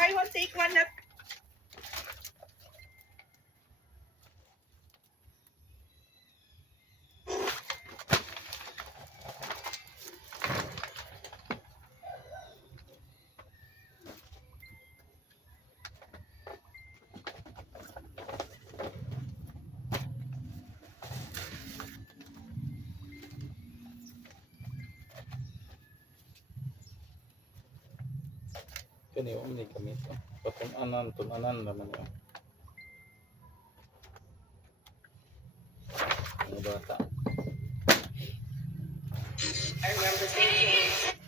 buy one, take one na. Kani umli kami ito. Tunanan naman yun. Mga bata.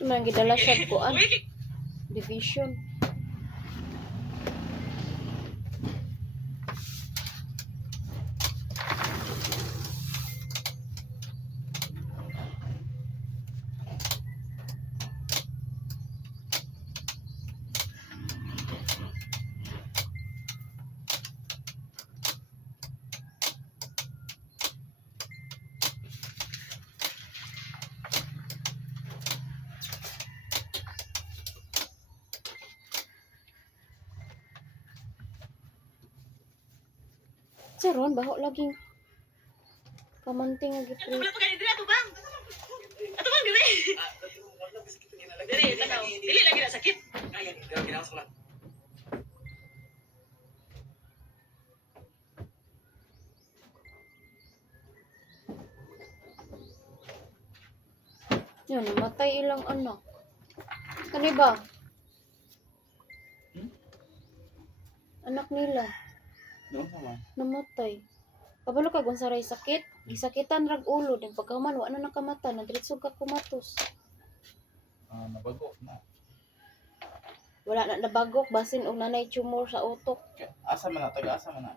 Mga gidala siya kuan. Division. Saron baho laging kamanting nga gipre. Wala pa kayo diri ato bang? Ato bang diri? Diri tanaw. Dili lagi na sakit. Ay, ginawas ko lang. Yan, namatay ilang anak. Kani ba? Anak nila Doon naman. namatay. Kabalo ka kung saray sakit, gisakitan rag ulo din pagkaman wa na nakamata, nadiretso ka kumatos. Nabago na. Wala na nabagok basin og nanay tumor sa utok. Asa man na, taga-asa man na.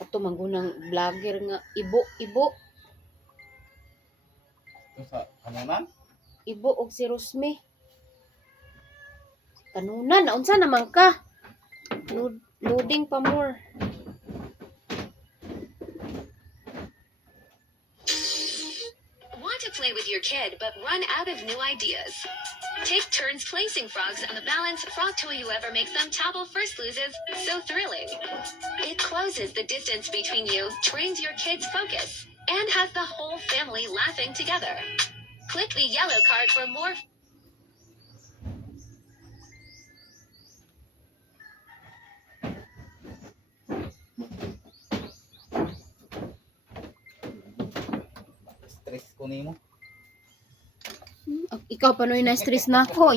Ato mangunang vlogger nga ibo Ito sa kanunan? og si Rosme. Kanunan, naunsa naman ka? Loading pa more. Want to play with your kid but run out of new ideas? Take turns placing frogs on the balance. Frog toy whoever makes them topple first loses. So thrilling. It closes the distance between you, trains your kids' focus, and has the whole family laughing together. Click the yellow card for more. Stress ko nimo. Ikaw panoy na stress na ako.